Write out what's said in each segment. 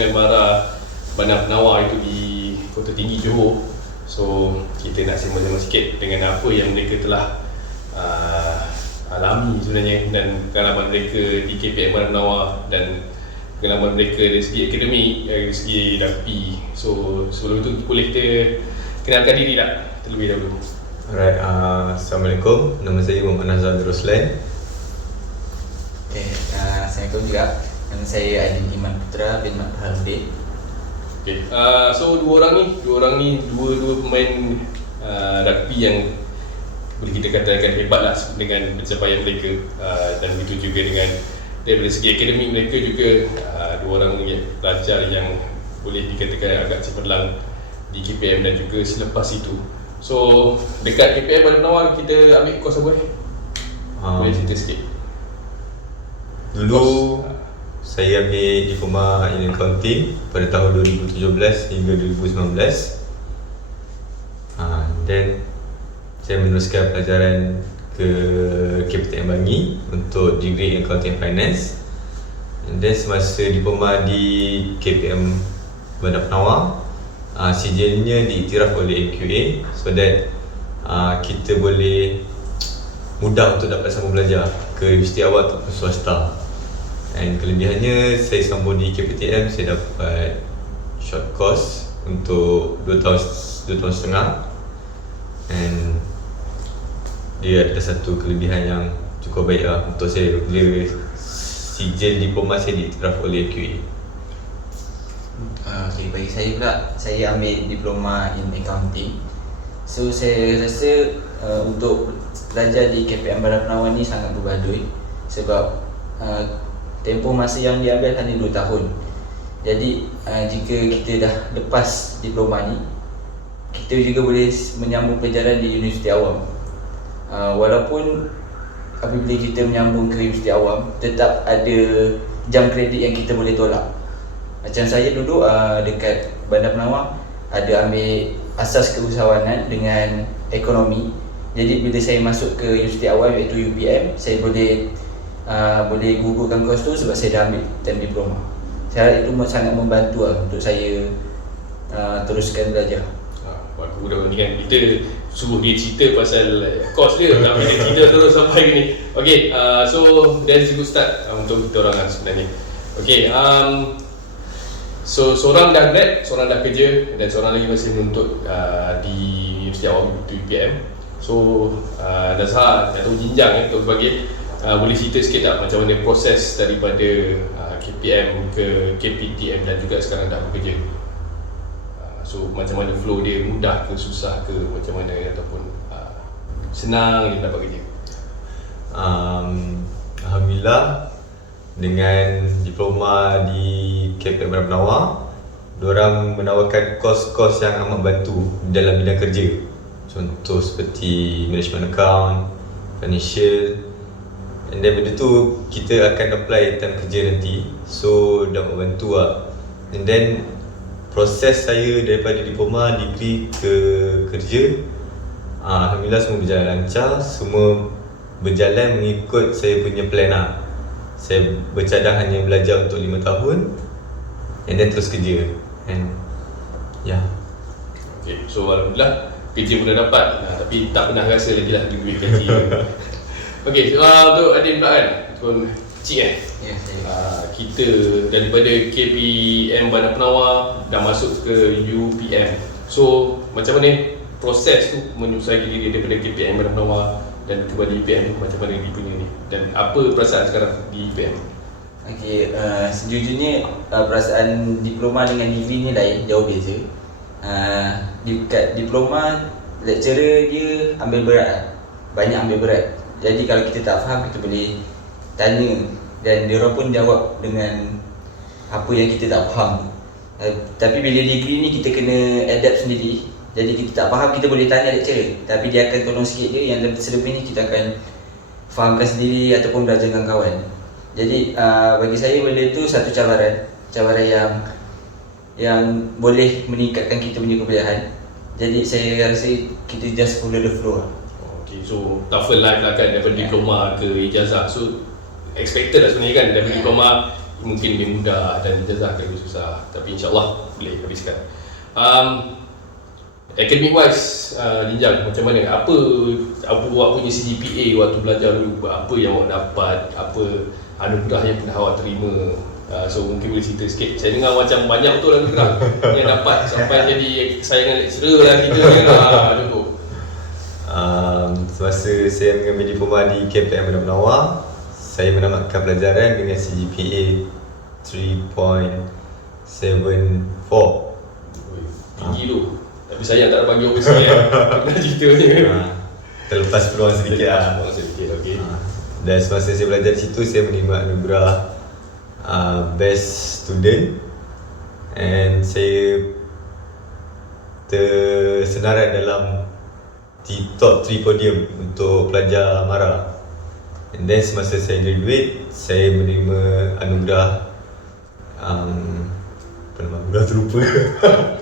Sungai Mara Bandar Penawar itu di Kota Tinggi Johor. So kita nak sembang-sembang sikit dengan apa yang mereka telah alami sebenarnya, dan pengalaman mereka di KPM Bandar Penawar, dan pengalaman mereka dari segi akademik, dari segi rugby. So sebelum itu boleh kita kenalkan diri tak terlebih dahulu. Alright, Assalamualaikum. Nama saya Muhammad Nazar Roslan. Assalamualaikum juga. Nama saya Adin Iman Putra bin Mat Haludin. Okay. So dua orang ni dua pemain rugby yang boleh kita katakan hebat lah dengan pencapaian mereka, dan begitu juga dengan daripada segi akademik mereka juga dua orang pelajar yang boleh dikatakan agak cemerlang di KPM dan juga selepas itu. So dekat KPM Bandar Penawar kita ambil kos apa ni? Boleh cerita sikit? Dulu saya ambil diploma in accounting pada tahun 2017 hingga 2019. Then saya meneruskan pelajaran ke KPTN Bangi untuk degree in accounting and finance. And then semasa diploma di KPM Bandar Penawar, sijilnya diiktiraf oleh AQA, so that kita boleh mudah untuk dapat sambung belajar ke universiti awal ataupun swasta. And kelebihannya, saya sambung di KPTM, saya dapat short course untuk 2 tahun setengah. And dia ada satu kelebihan yang cukup baik lah untuk saya bila sijil diploma saya diiktiraf oleh AQA. Okay, bagi saya pula, saya ambil diploma in accounting. So saya rasa untuk belajar di KPM Bandar Penawar ni sangat berbadui, sebab tempoh masa yang diambil hanya 2 tahun. Jadi jika kita dah lepas diploma ni, kita juga boleh menyambung pelajaran di universiti awam. Walaupun apabila kita menyambung ke universiti awam, tetap ada jam kredit yang kita boleh tolak. Macam saya dulu dekat Bandar Penawar ada ambil asas keusahawanan dengan ekonomi. Jadi bila saya masuk ke universiti awam iaitu UPM, saya boleh gugurkan kos tu sebab saya dah ambil term diploma. Saya harap itu sangat membantu lah untuk saya teruskan belajar. Aku dah ni kan, kita suruh dia cerita pasal kos dia, tapi dia cerita terus sampai ni. Okay, so that's a good start untuk kita orang sebenarnya. Okay, so seorang dah grad, seorang dah kerja, dan seorang lagi masih menuntut di Universiti Awam UPM. So Nazhar atau jenjang untuk sebagai boleh cerita sikit tak macam mana proses daripada KPM ke KPTM dan juga sekarang dah bekerja? So macam mana flow dia, mudah ke susah ke, macam mana, ataupun senang dia dapat kerja? Alhamdulillah, dengan diploma di KPM Bandar Penawar, diorang menawarkan kos-kos yang amat bantu dalam bidang kerja. Contoh seperti management account, financial. And then benda tu kita akan apply time kerja nanti, so dapat bantu lah. And then proses saya daripada diploma, degree ke kerja, Alhamdulillah semua berjalan lancar. Semua berjalan mengikut saya punya plan lah. Saya bercadang hanya belajar untuk 5 tahun and then terus kerja. And Okay, so Alhamdulillah kerja pun dah dapat, tapi tak pernah rasa lagi lah duit gaji. Okay, so untuk Adin pula kan, pun kecil Ya, kita daripada KPM Bandar Penawar dah masuk ke UPM. So macam mana proses tu menyelesaikan diri daripada KPM Bandar Penawar dan kepada UPM, macam mana dia punya ni, dan apa perasaan sekarang di UPM? Okay, sejujurnya perasaan diploma dengan degree ni lain, jauh beza. Dekat diploma, lecturer dia ambil berat, banyak ambil berat. Jadi kalau kita tak faham, kita boleh tanya dan diorang pun jawab dengan apa yang kita tak faham. Tapi bila degree ni kita kena adapt sendiri. Jadi kita tak faham, kita boleh tanya lecturer, tapi dia akan tolong sikit je. Yang selebih ni kita akan fahamkan sendiri ataupun belajar dengan kawan. Jadi bagi saya benda tu satu cabaran yang boleh meningkatkan kita punya kepercayaan. Jadi saya rasa kita just follow the flow lah. Okay, so tougher life lah kan, daripada diploma ke ijazah. So expected lah sebenarnya kan, daripada diploma mungkin lebih mudah dan ijazah akan lebih susah, tapi insyaAllah boleh habiskan. Academic wise, Linjang, macam mana? Apa awak punya CGPA waktu belajar dulu? Apa yang awak dapat? Apa anugerah yang pernah awak terima? So mungkin boleh cerita sikit. Saya dengar macam banyak betul anugerah yang dapat sampai jadi kesayangan lecturer lah kita ni. Contoh. Semasa saya mengambil diploma di KPM Bandar Penawar, saya menamatkan pelajaran dengan CGPA 3.74. Tinggi tu. Tapi saya tak ada bagi orang sini nak cerita ni. Terlepas peluang sedikit lah. Peluang sedikit, okey. Dan semasa saya belajar di situ, saya menerima anugerah Best Student, and saya tersenarai dalam top 3 podium untuk pelajar MARA. And then semasa saya graduate, saya menerima anugerah apa nama anugerah tu lupa.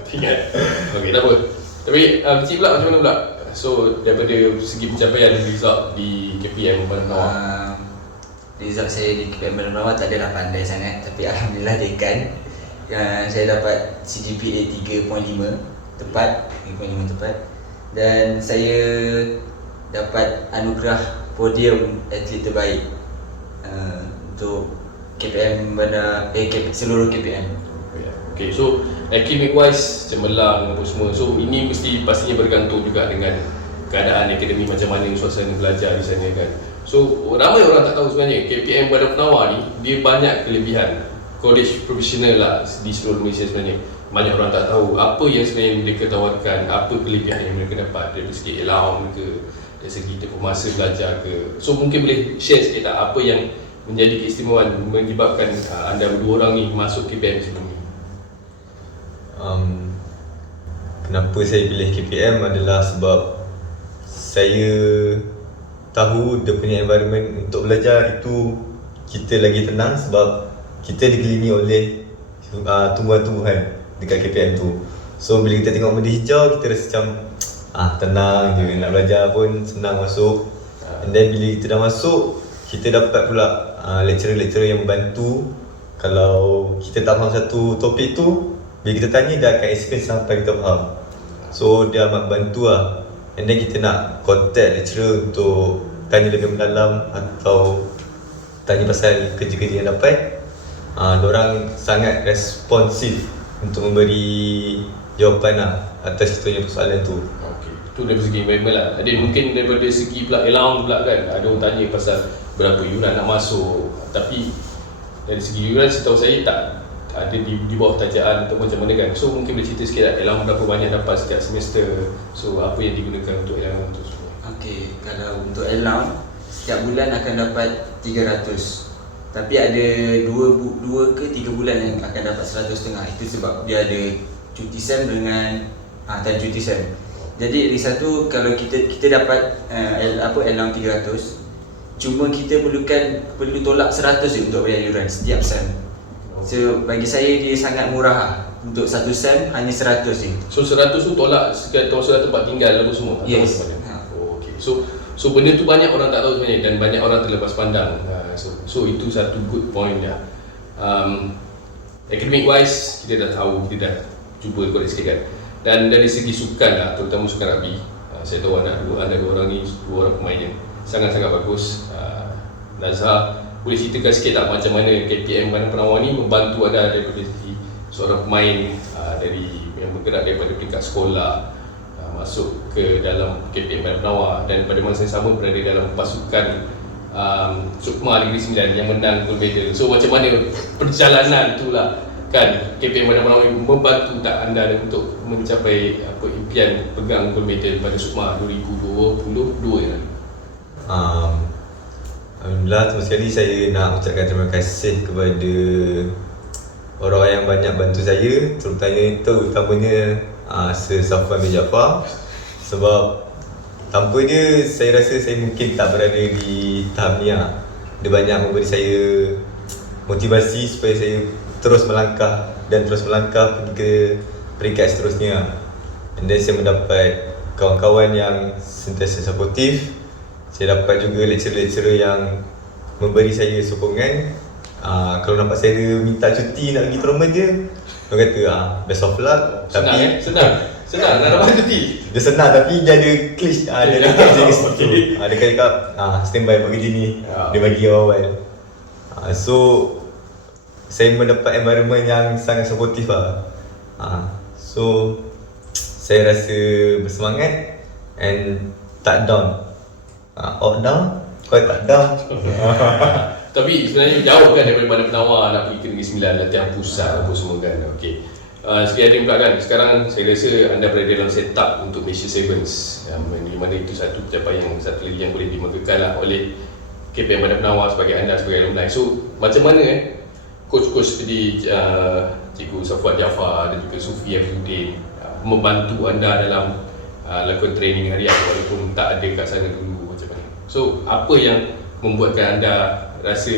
Ingat. Okey, tak apa. Tapi kecil pula macam mana pula? So daripada segi pencapaian result di KPM Bandar Penawar. Result saya di KPM Bandar Penawar tak adalah pandai sangat, tapi alhamdulillah dekan saya dapat CGPA 3.5 tepat, 3.5 tepat, dan saya dapat anugerah podium atlet terbaik untuk KPM Bandar seluruh KPM. Okay, so academic wise cemerlang apa semua. So ini mesti pastinya bergantung juga dengan keadaan akademi macam mana, suasana belajar di sana kan. So ramai orang tak tahu sebenarnya KPM Bandar Penawar ni dia banyak kelebihan. College profesional lah di seluruh Malaysia sebenarnya. Banyak orang tak tahu apa yang sebenarnya mereka tawarkan, apa kelebihan yang mereka dapat dari segi allowance ke, dari segi tempoh masa belajar ke. So mungkin boleh share sikit tak apa yang menjadi keistimewaan menyebabkan anda berdua orang ni masuk KPM sebelum ni? Kenapa saya pilih KPM adalah sebab saya tahu dia punya environment untuk belajar itu kita lagi tenang sebab kita dikelilingi oleh tumbuhan-tumbuhan dekat KPM tu. So bila kita tengok benda hijau, kita rasa macam tenang je, nak belajar pun senang masuk. And then bila kita dah masuk, kita dapat pula lecturer-lecturer yang membantu. Kalau kita tak faham satu topik tu, bila kita tanya dia akan explain sampai kita faham. So dia amat bantu lah. And then kita nak contact lecturer untuk tanya lebih mendalam atau tanya pasal kerja-kerja yang dapat. Diorang sangat responsif untuk memberi jawapan lah atas kita punya persoalan tu. Okay, itu dari segi environment lah. Ada mungkin daripada segi pula allowance pula kan. Ada orang tanya pasal berapa yuran nak masuk. Tapi dari segi yuran setahu saya tak ada di bawah tajaan atau macam mana kan. So mungkin boleh cerita sikit lah allowance berapa banyak dapat setiap semester. So apa yang digunakan untuk allowance tu semua? Okey, kalau untuk allowance setiap bulan akan dapat 300. Tapi ada 2 ke 3 bulan yang akan dapat 100.5. Itu sebab dia ada cuti SEM dengan dan cuti SEM. Jadi di satu kalau kita dapat allowance 300, cuma kita perlu tolak 100 je untuk bayar yuran setiap SEM. So bagi saya dia sangat murah lah. Untuk satu SEM hanya 100 je. So 100 tu tolak termasuk tempat tinggal apa semua? Yes. Oh, okay. So benda tu banyak orang tak tahu sebenarnya dan banyak orang terlepas pandang. So itu satu good point dah. Academic wise kita dah tahu, kita dah cuba korek sikit kan. Dan dari segi sukan lah, terutama sukan rugby, saya tahu anda dua orang ni, dua orang pemain yang sangat-sangat bagus. Nazhar, boleh ceritakan sikit tak macam mana KPM Bandar Penawar ni membantu anda daripada segi seorang pemain yang bergerak daripada peringkat sekolah masuk ke dalam KPM Bandar Penawar dan pada masa yang sama berada dalam pasukan Sukma Negeri Sembilan yang menang gold medal. So macam mana perjalanan tu lah kan KPM Bandar Penawar membantu tak anda untuk mencapai impian pegang gold medal pada Sukma 2022 yang lalu? Alhamdulillah, terima sekali saya nak ucapkan terima kasih kepada orang yang banyak bantu saya, terutamanya Sir Safwan bin Jaafar. Sebab tanpa dia, saya rasa saya mungkin tak berada di tahap ni lah. Dia banyak memberi saya motivasi supaya saya terus melangkah pergi ke peringkat seterusnya. And then saya mendapat kawan-kawan yang sentiasa supportive. Saya dapat juga lecturer-lecturer yang memberi saya sokongan. Kalau nampak saya minta cuti nak pergi tournament je, dia kata best of luck. Senang Tapi senang nak dapat cuti. dia senang tapi dia ada glitch, dia ada glitch dia kasi tu. Okay. Dia cakap standby buat kerja ni. Ya. Dia bagi awal. So saya mendapat environment yang sangat supportive lah. So saya rasa bersemangat and tak down. Out down, kau tak down. Tapi sebenarnya jauh kan daripada Bandar Penawar nak pergi ke Negeri Sembilan, latihan pusat apa semua kan. Okey. Sekali ada pula kan, sekarang saya rasa anda berada dalam setup untuk Malaysia Sevens, di mana itu satu pencapaian satu lagi yang boleh dimegahkan lah oleh KPM Bandar Penawar sebagai anda sebagai alumni. So macam mana coach-coach seperti Cikgu Safwan Jaafar dan juga Sufi Afiuddin membantu anda dalam lakukan training harian walaupun tak ada kat sana dulu, macam mana? So apa yang membuatkan anda rasa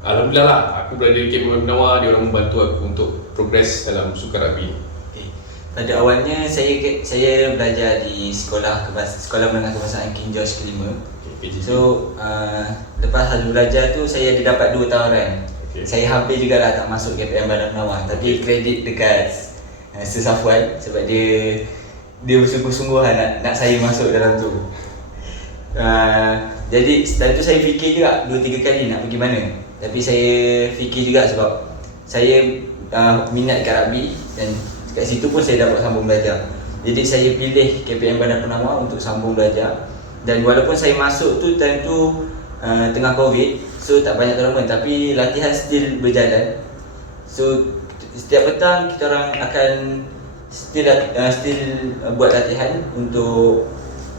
alhamdulillah lah aku berada di KPM Bandar Penawar, dia orang membantu aku untuk progres dalam sukan rugby. Okay. Pada awalnya saya belajar di sekolah menengah kebangsaan King George kelima. PGP. So lepas habis belajar tu saya ada dapat 2 tawaran. Okay. Saya hampir jugalah tak masuk KPM Bandar Penawar, tapi kredit dekat Sir Safwan sebab dia bersungguh-sungguh nak saya masuk dalam tu. Jadi dari tu saya fikir juga 2-3 kali nak pergi mana. Tapi saya fikir juga sebab saya minat kat rugby dan kat situ pun saya dapat sambung belajar. Jadi saya pilih KPM Bandar Penawar untuk sambung belajar. Dan walaupun saya masuk tu time tu tengah Covid, so tak banyak tournament tapi latihan still berjalan. So setiap petang kita orang akan still buat latihan untuk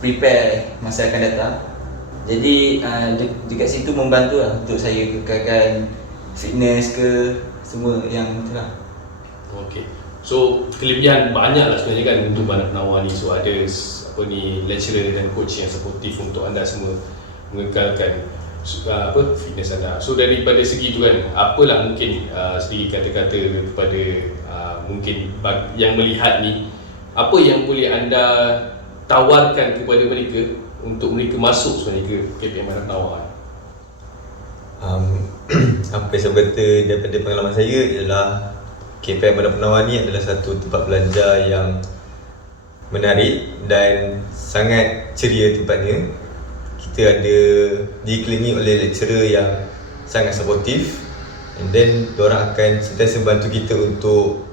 prepare masa akan datang. Jadi dekat situ membantu lah untuk saya kekalkan fitness ke semua yang tu lah. Okey. So kelebihan banyak lah sebenarnya kan untuk Bandar Penawar ni. So ada lecturer dan coach yang supportive untuk anda semua mengekalkan fitness anda. So daripada segi tu kan, apalah mungkin sedikit kata-kata kepada mungkin yang melihat ni, apa yang boleh anda tawarkan kepada mereka untuk mereka masuk sebenarnya ke KPM Bandar Penawar? Apa yang saya kata daripada pengalaman saya ialah KPM Bandar Penawar ni adalah satu tempat belajar yang menarik dan sangat ceria tempatnya. Kita ada dikelilingi oleh lecturer yang sangat supportive, and then diorang akan sentiasa bantu kita untuk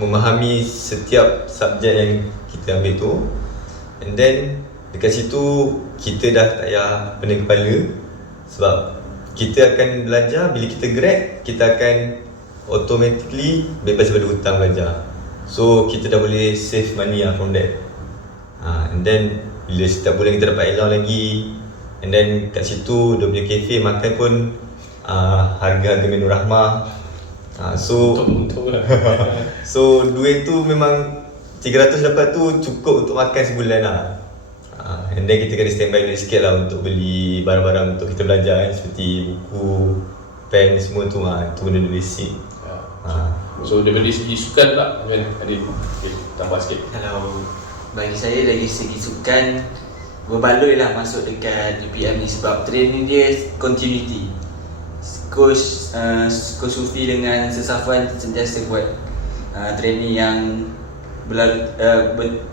memahami setiap subjek yang kita ambil tu. And then dekat situ kita dah tak payah pening kepala sebab kita akan belajar. Bila kita grad, kita akan automatically bebas daripada hutang belajar. So kita dah boleh save money from that. And then bila setiap bulan kita dapat allowance lagi, and then kat situ dia punya kafe makan pun harga-harga menu rahmah. So so duit tu memang 300 dapat tu cukup untuk makan sebulan lah. And then kita kena standby duit sikit lah untuk beli barang-barang untuk kita belajar seperti buku, pen semua tu. Itu benda basic. So daripada segi sukan pula, Adil, tambah sikit. Kalau bagi saya dari segi sukan berbaloi lah masuk dekat UPM ni sebab training dia continuity. Coach Sufi dengan Sir Safwan sentiasa buat training yang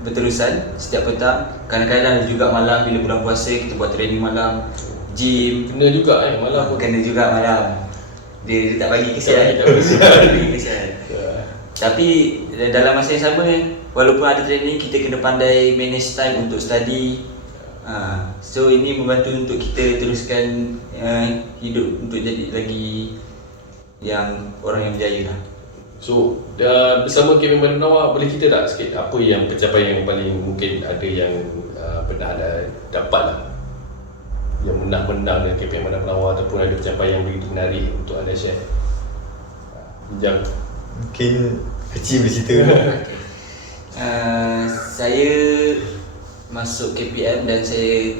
berterusan setiap petang. Kadang-kadang juga malam bila bulan puasa kita buat training malam. Gym Kena juga malam pun. kena juga malam. Dia tak bagi kesian. Tak bagi kesian. Tapi dalam masa yang sama, walaupun ada training, kita kena pandai manage time untuk study. So ini membantu untuk kita teruskan hidup untuk jadi lagi yang orang yang berjaya lah. So bersama KPM Bandar Penawar, boleh kita tak sikit apa yang pencapaian yang paling mungkin ada yang pernah ada dapat lah, yang menang dengan KPM Bandar Penawar, ataupun ada pencapaian yang begitu menarik untuk anda share? Pinjam. Mungkin kecil boleh cerita. Saya masuk KPM dan saya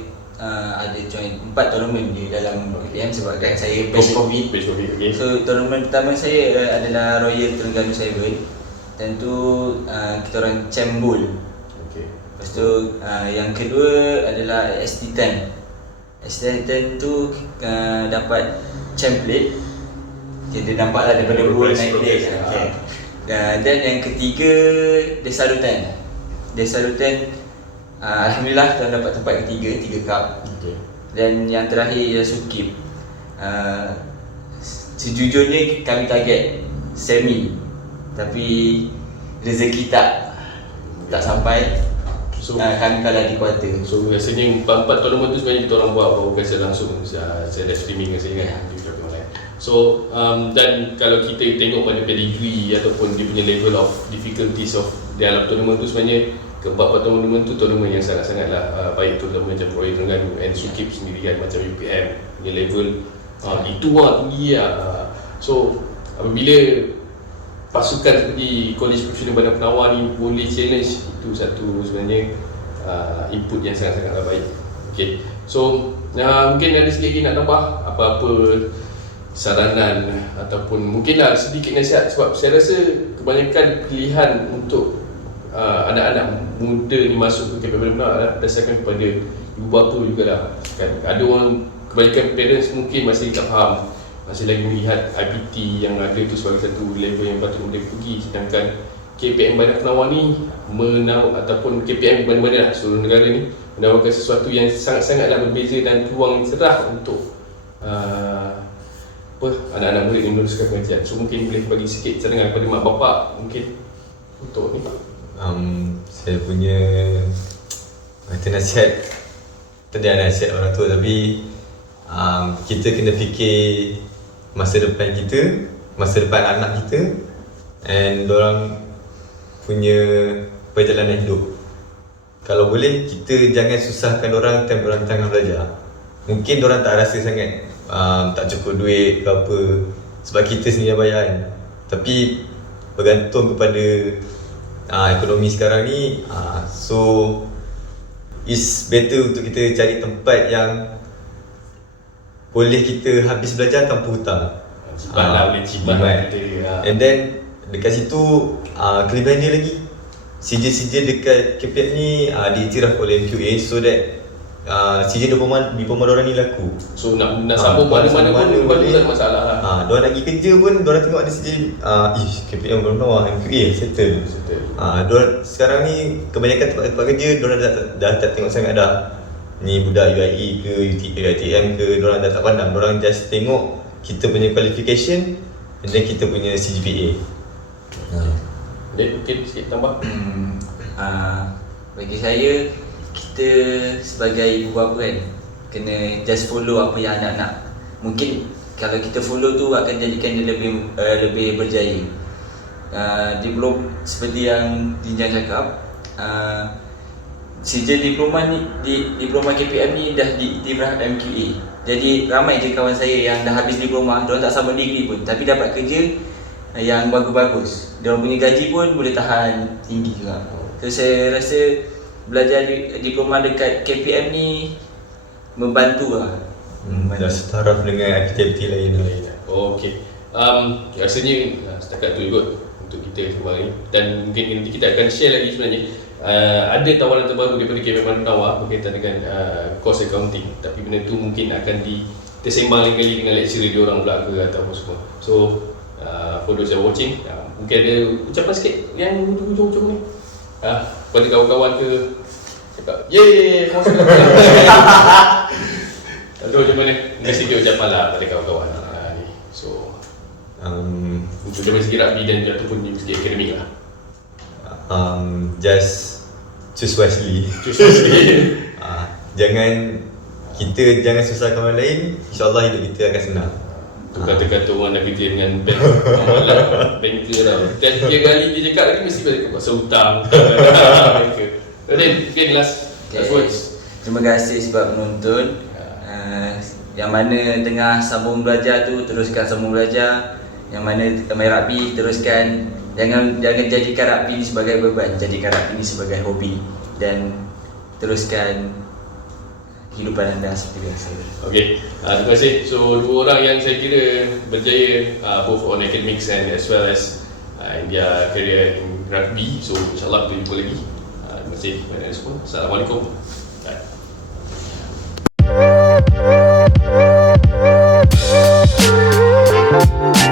ada join 4 tournament di dalam KPM sebabkan saya batch Covid. Okay. So tournament pertama saya adalah Royal Terengganu Seven. Dan tu kita orang Champ Bowl. Okay. Lepas tu yang kedua adalah ST10. ST10 tu dapat Champ Plate. Kita nampaklah daripada bola naik Progress. dia. Okay. Dan yang ketiga Desarutan. Alhamdulillah tuan dapat tempat ketiga, 3 cup. Okay. Dan yang terakhir ialah Sukip. Sejujurnya kami target semi, tapi rezeki tak sampai. So, Kami kalah di kuarter. so rasanya 4 tournament tu sebenarnya kita orang buat bukan secara langsung, saya live streaming rasanya kan di platform online. So dan kalau kita tengok pada pedigree ataupun dia punya level of difficulties of dalam tournament tu, sebenarnya keempat tournament tu tournament yang sangat-sangatlah baik, terutama macam Royal Terengganu and Sukip sendiri kan, macam UPM punya level itu tinggi lah. So apabila pasukan seperti College Professional Bandar Penawar ni boleh challenge, itu satu sebenarnya input yang sangat-sangatlah baik. Okay, so mungkin ada sikit lagi nak tambah apa-apa saranan ataupun mungkinlah sedikit nasihat, sebab saya rasa kebanyakan pilihan untuk anak-anak muda ni masuk ke KPM Bandar Penawar adalah berdasarkan kepada ibu bapa jugalah kan. Ada orang, kebanyakan parents mungkin masih tak faham, masih lagi melihat IPT yang ada tu sebagai satu level yang patut mereka pergi, sedangkan KPM Bandar Penawar ni ataupun KPM bandar-bandar seluruh negara ni menawarkan sesuatu yang sangat-sangatlah berbeza dan peluang cerah untuk anak-anak murid yang meneruskan pengajian. So mungkin boleh bagi sikit cadangan kepada mak bapak mungkin untuk ni. Saya punya nasihat, tadi ada nasihat orang tua, tapi kita kena fikir masa depan kita, masa depan anak kita, and dorang punya perjalanan hidup. Kalau boleh kita jangan susahkan dorang time dorang tengah belajar. Mungkin dorang tak rasa sangat tak cukup duit ke apa, sebab kita sendiri yang bayar kan. Tapi bergantung kepada ekonomi sekarang ni, so it's better untuk kita cari tempat yang boleh kita habis belajar tanpa hutang. Cipat lah, boleh cipat kita. And then dekat situ kelebihan dia lagi, CJ dekat KPM ni diiktiraf oleh MQA, so that CJ diploma diorang ni laku. So nak sambung mana-mana pun boleh, tak masalah lah. Diorang nak pergi kerja pun, diorang tengok ada CJ KPM Bandar Penawar, MQA settle. Diorang sekarang ni kebanyakan tempat-tempat kerja diorang dah tak tengok sangat dah ni budak UIE ke UiTM ke, diorang dah tak pandang. Diorang just tengok kita punya qualification and then kita punya CGPA. Mungkin sikit tambah. Bagi saya, kita sebagai ibu bapa kan kena just follow apa yang anak nak. Mungkin kalau kita follow tu akan jadikan dia lebih berjaya. Seperti yang Jinjang cakap, sijil diploma ni, diploma KPM ni dah diiktiraf MQA. Jadi ramai je kawan saya yang dah habis diploma, diorang tak sambung degree pun tapi dapat kerja yang bagus-bagus. Diorang punya gaji pun boleh tahan tinggi juga. So saya rasa belajar diploma dekat KPM ni membantu lah. Dah setaraf dengan aktiviti lain. Okay. Rasanya setakat tu kot untuk kita kemarin, dan mungkin nanti kita akan share lagi sebenarnya. Ada tawaran terbaru daripada KPM Bandar Penawar berkaitan dengan course accounting, tapi benda tu mungkin akan tersembang lain kali dengan lecturer dia orang pula ke atau apa semua. So for those yang watching, mungkin ada ucapan sikit yang hujung-hujung ni pada kawan-kawan ke, cakap yeay kau sudah atau macam mana, mesti dia ucapan lah pada kawan-kawan ni. So untuk dari segi rugby dan ataupun dari segi akademik lah, just choose wisely. Jangan susahkan orang lain, InsyaAllah hidup kita akan senang. Tu kata-kata orang nak kerja dengan bank, amalan banker tau. Dan 3 kali dia cakap lagi mesti balik kuasa hutang. Banker. Then mungkin last words. Terima kasih sebab menonton. Yang mana tengah sambung belajar tu, teruskan sambung belajar. Yang mana main rugby, teruskan. Jangan jadikan rugby ni sebagai beban, jadikan rugby ni sebagai hobi. Dan teruskan kehidupan anda seperti biasa. Okay, terima kasih. So 2 orang yang saya kira berjaya both on academics and as well as in their career in rugby. So insyaAllah kita jumpa lagi. Terima kasih kepada semua. Assalamualaikum.